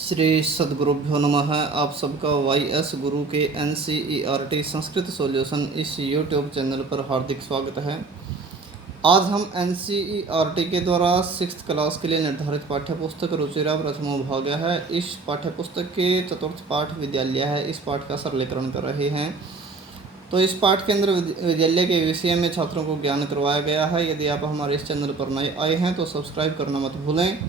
श्री सद्गुरुभ्यो नमः। आप सबका YS गुरु के NCERT संस्कृत सॉल्यूशन इस यूट्यूब चैनल पर हार्दिक स्वागत है। आज हम NCERT के द्वारा 6th क्लास के लिए निर्धारित पाठ्यपुस्तक रुचिरा प्रथमो भाग है। इस पाठ्यपुस्तक के चतुर्थ पाठ विद्यालय है, इस पाठ का सरलीकरण कर रहे हैं। तो इस पाठ के अंदर विद्यालय के विषय में छात्रों को ज्ञान करवाया गया है। यदि आप हमारे इस चैनल पर नए आए हैं तो सब्सक्राइब करना मत भूलें।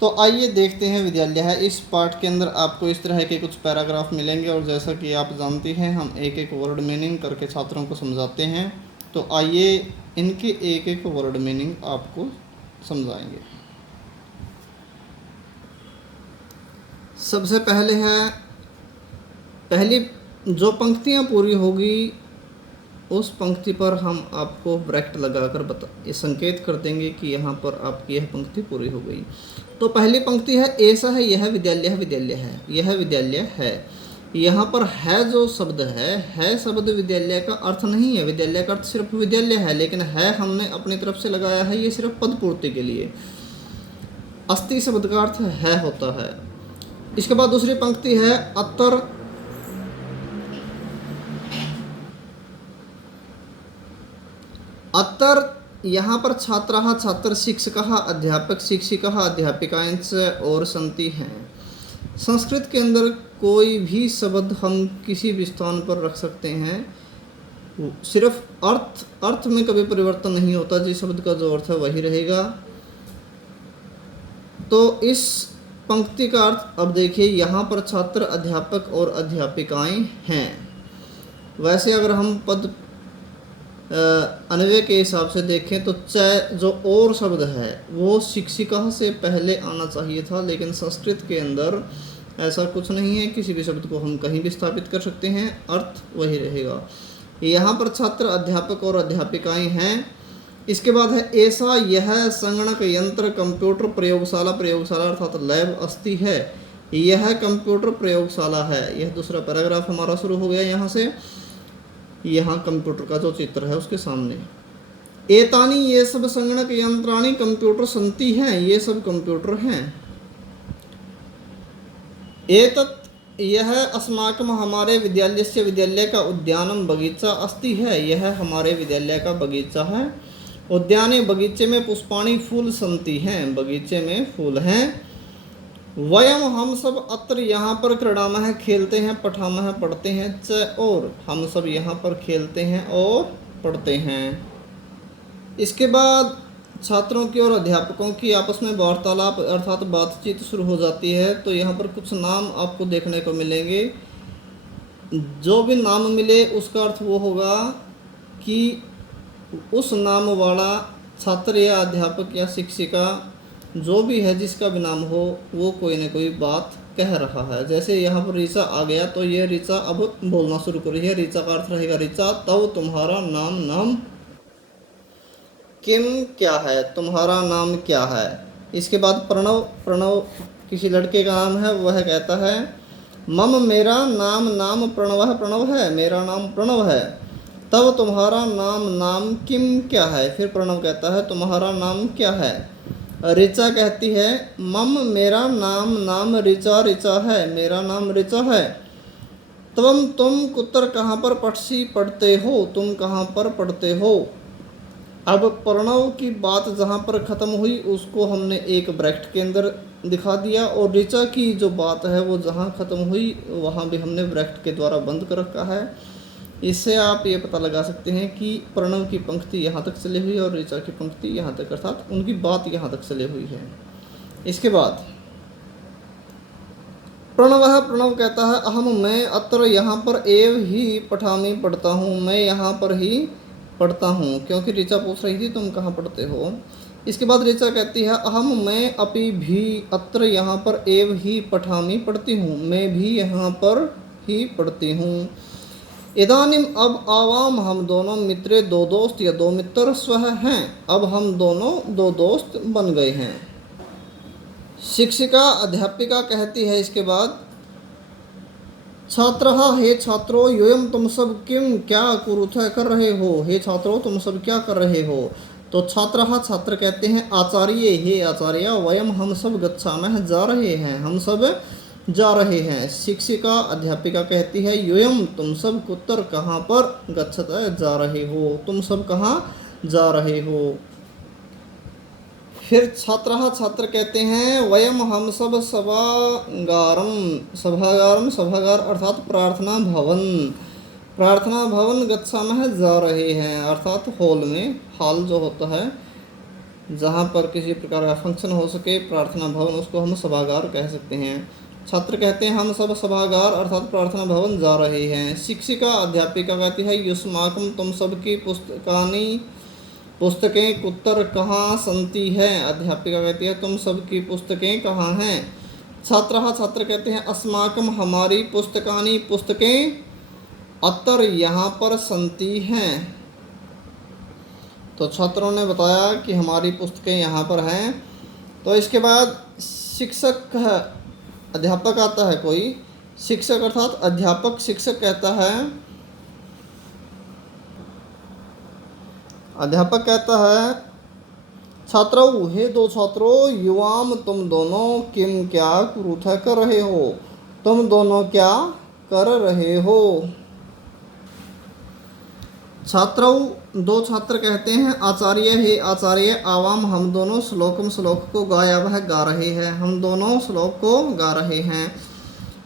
तो आइए देखते हैं विद्यालय है। इस पाठ के अंदर आपको इस तरह के कुछ पैराग्राफ मिलेंगे और जैसा कि आप जानते हैं हम एक एक वर्ड मीनिंग करके छात्रों को समझाते हैं। तो आइए इनके एक एक वर्ड मीनिंग आपको समझाएंगे। सबसे पहले है, पहली जो पंक्तियां पूरी होगी उस पंक्ति पर हम आपको ब्रैकेट लगाकर ये संकेत कर देंगे कि यहाँ पर आपकी यह पंक्ति पूरी हो गई। तो पहली पंक्ति है, ऐसा है यह विद्यालय है, विद्यालय है, यह विद्यालय है। यहाँ पर है जो शब्द है शब्द विद्यालय का अर्थ नहीं है। विद्यालय का अर्थ सिर्फ विद्यालय है, लेकिन है हमने अपनी तरफ से लगाया है, ये सिर्फ पद पूर्ति के लिए। अस्ति शब्द का अर्थ है होता है। इसके बाद दूसरी पंक्ति है, अतर अतर यहाँ पर छात्राः छात्र, शिक्षकः अध्यापक, शिक्षिका अध्यापिकाएं और सन्ति हैं। संस्कृत के अंदर कोई भी शब्द हम किसी भी स्थान पर रख सकते हैं, सिर्फ अर्थ में कभी परिवर्तन नहीं होता। जिस शब्द का जो अर्थ है वही रहेगा। तो इस पंक्ति का अर्थ अब देखिए, यहाँ पर छात्र अध्यापक और अध्यापिकाएं हैं। वैसे अगर हम पद अन्वय के हिसाब से देखें तो जो और शब्द है वो शिक्षिका से पहले आना चाहिए था, लेकिन संस्कृत के अंदर ऐसा कुछ नहीं है। किसी भी शब्द को हम कहीं भी स्थापित कर सकते हैं, अर्थ वही रहेगा। यहाँ पर छात्र अध्यापक और अध्यापिकाएं हैं। इसके बाद है, ऐसा यह संगणक यंत्र कंप्यूटर प्रयोगशाला, प्रयोगशाला अर्थात लैब अस्ति है, यह कंप्यूटर प्रयोगशाला है। यह दूसरा पैराग्राफ हमारा शुरू हो गया। यहाँ से यहाँ कंप्यूटर का जो चित्र है उसके सामने, एतानी ये सब संगणक यंत्राणी कंप्यूटर सन्ति हैं, ये सब कंप्यूटर हैं। एतत् यह अस्माकं हमारे विद्यालय से, विद्यालय का उद्यानम बगीचा अस्ति है, यह हमारे विद्यालय का बगीचा है। उद्याने बगीचे में पुष्पाणि फूल सन्ति हैं, बगीचे में फूल हैं। वयम हम सब अत्र यहाँ पर क्रीडामः खेलते हैं, पठामः पढ़ते हैं, च और हम सब यहाँ पर खेलते हैं और पढ़ते हैं। इसके बाद छात्रों की और अध्यापकों की आपस में वार्तालाप अर्थात बातचीत शुरू हो जाती है। तो यहाँ पर कुछ नाम आपको देखने को मिलेंगे। जो भी नाम मिले उसका अर्थ वो होगा कि उस नाम वाला छात्र या अध्यापक या शिक्षिका जो भी है, जिसका भी नाम हो, वो कोई ना कोई बात कह रहा है। जैसे यहाँ पर ऋचा आ गया तो ये ऋचा अब बोलना शुरू कर रही है। ऋचा का अर्थ रहेगा, ऋचा तब तुम्हारा नाम, नाम किम क्या है, तुम्हारा नाम क्या है। इसके बाद प्रणव, प्रणव किसी लड़के का नाम है, वह कहता है मम मेरा नाम, नाम प्रणव, प्रणव है, मेरा नाम प्रणव है। तब तुम्हारा नाम, नाम किम क्या है। फिर प्रणव कहता है तुम्हारा नाम क्या है। ऋचा कहती है मम मेरा नाम, नाम ऋचा, ऋचा है, मेरा नाम ऋचा है। तुम कुत्र कहाँ पर पढ़सी पढ़ते हो, तुम कहाँ पर पढ़ते हो। अब प्रणव की बात जहाँ पर ख़त्म हुई उसको हमने एक ब्रैकेट के अंदर दिखा दिया, और ऋचा की जो बात है वो जहाँ ख़त्म हुई वहाँ भी हमने ब्रैकेट के द्वारा बंद कर रखा है। इससे आप ये पता लगा सकते हैं कि प्रणव की पंक्ति यहाँ तक चली हुई है और ऋचा की पंक्ति यहाँ तक, अर्थात उनकी बात यहाँ तक चली हुई है। इसके बाद प्रणव कहता है अहम मैं अत्र यहाँ पर एव ही पठामी पढ़ता हूँ, मैं यहाँ पर ही पढ़ता हूँ, क्योंकि ऋचा पूछ रही थी तुम कहाँ पढ़ते हो। इसके बाद ऋचा कहती है अहम मैं अपि भी अत्र यहाँ पर एव ही पठामी पढ़ती हूँ, मैं भी यहाँ पर ही पढ़ती हूँ। इदानीम अब आवाम हम दोनों मित्रे, दो दोस्त या दो मित्र स्वः हैं, अब हम दोनों दो दोस्त बन गए हैं। शिक्षिका अध्यापिका कहती है इसके बाद छात्रः हे छात्रो योयम तुम सब किम क्या कुरुथ कर रहे हो, हे छात्रों तुम सब क्या कर रहे हो। तो छात्रः छात्र कहते हैं आचार्य हे आचार्य वयम हम सब गच्छामः जा रहे हैं, हम सब जा रहे हैं। शिक्षिका अध्यापिका कहती है यूयम तुम सब कुत्र कहाँ पर गच्छत जा रहे हो, तुम सब कहाँ जा रहे हो। फिर छात्रः छात्र कहते हैं वयम हम सब सभागारम सभागारम सभागार अर्थात प्रार्थना भवन, प्रार्थना भवन गच्छामः जा रहे हैं अर्थात हॉल में, हॉल जो होता है जहाँ पर किसी प्रकार का फंक्शन हो सके, प्रार्थना भवन उसको हम सभागार कह सकते हैं। छात्र कहते हैं हम सब सभागार अर्थात प्रार्थना भवन जा रहे हैं। शिक्षिका अध्यापिका कहती है युष्माकम तुम सबकी पुस्तकें कुत्र कहाँ संति है। अध्यापिका कहती है तुम सबकी पुस्तकें कहाँ हैं। छात्रः छात्र कहते हैं अस्माकम हमारी पुस्तकानि पुस्तकें अत्र यहाँ पर संति हैं। तो छात्रों ने बताया कि हमारी पुस्तकें यहाँ पर हैं। तो इसके बाद शिक्षक अध्यापक आता है कोई, शिक्षक अर्थात अध्यापक शिक्षक कहता है, अध्यापक कहता है छात्रों हे दो छात्रों युवाम तुम दोनों किम क्या कुरुथ कर रहे हो, तुम दोनों क्या कर रहे हो। छात्रों दो छात्र कहते हैं आचार्य हे आचार्य आवाम हम दोनों श्लोकम श्लोक को गाया वह गा रहे हैं, हम दोनों श्लोक को गा रहे हैं।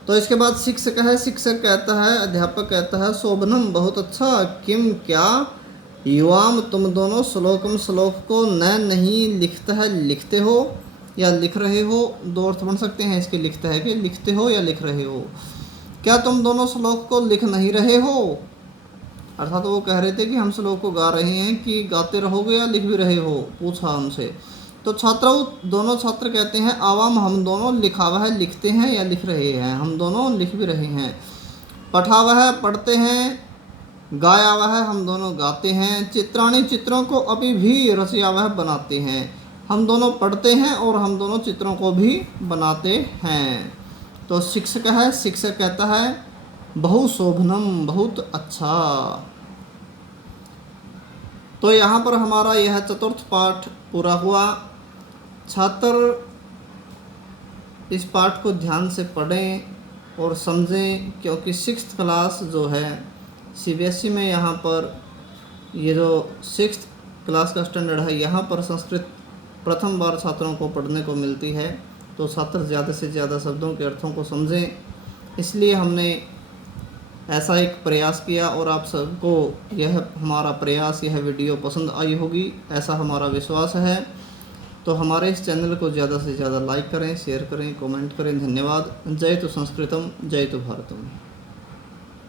तो इसके बाद शिक्षक है, शिक्षक कहता है अध्यापक कहता है शोभनम बहुत अच्छा, किम क्या युवाम तुम दोनों श्लोकम श्लोक को न नहीं लिखता है लिखते हो या लिख रहे हो, दो अर्थ बन सकते हैं इसके, लिखता है कि लिखते हो या लिख रहे हो। क्या तुम दोनों श्लोक को लिख नहीं रहे हो, अर्थात वो कह रहे थे कि हम श्लोक को गा रहे हैं कि गाते रहोगे या लिख भी रहे हो, पूछा हमसे। तो छात्रों दोनों छात्र कहते हैं आवाम हम दोनों लिखा वह लिखते हैं या लिख रहे हैं, हम दोनों लिख भी रहे हैं। पढ़ा वह पढ़ते हैं, गाया वह हम दोनों गाते हैं, चित्राणी चित्रों को अभी भी रसिया वह बनाते हैं, हम दोनों पढ़ते हैं और हम दोनों चित्रों को भी बनाते हैं। तो शिक्षक है, शिक्षक कहता है बहु शोभनम बहुत अच्छा। तो यहाँ पर हमारा यह चतुर्थ पाठ पूरा हुआ। छात्र इस पाठ को ध्यान से पढ़ें और समझें, क्योंकि 6th क्लास जो है CBSE में यहाँ पर ये जो 6th क्लास का स्टैंडर्ड है यहाँ पर संस्कृत प्रथम बार छात्रों को पढ़ने को मिलती है। तो छात्र ज़्यादा से ज़्यादा शब्दों के अर्थों को समझें, इसलिए हमने ऐसा एक प्रयास किया और आप सबको यह हमारा प्रयास, यह वीडियो पसंद आई होगी ऐसा हमारा विश्वास है। तो हमारे इस चैनल को ज़्यादा से ज़्यादा लाइक करें, शेयर करें, कमेंट करें। धन्यवाद। जय तो संस्कृतम, जय तो भारतम।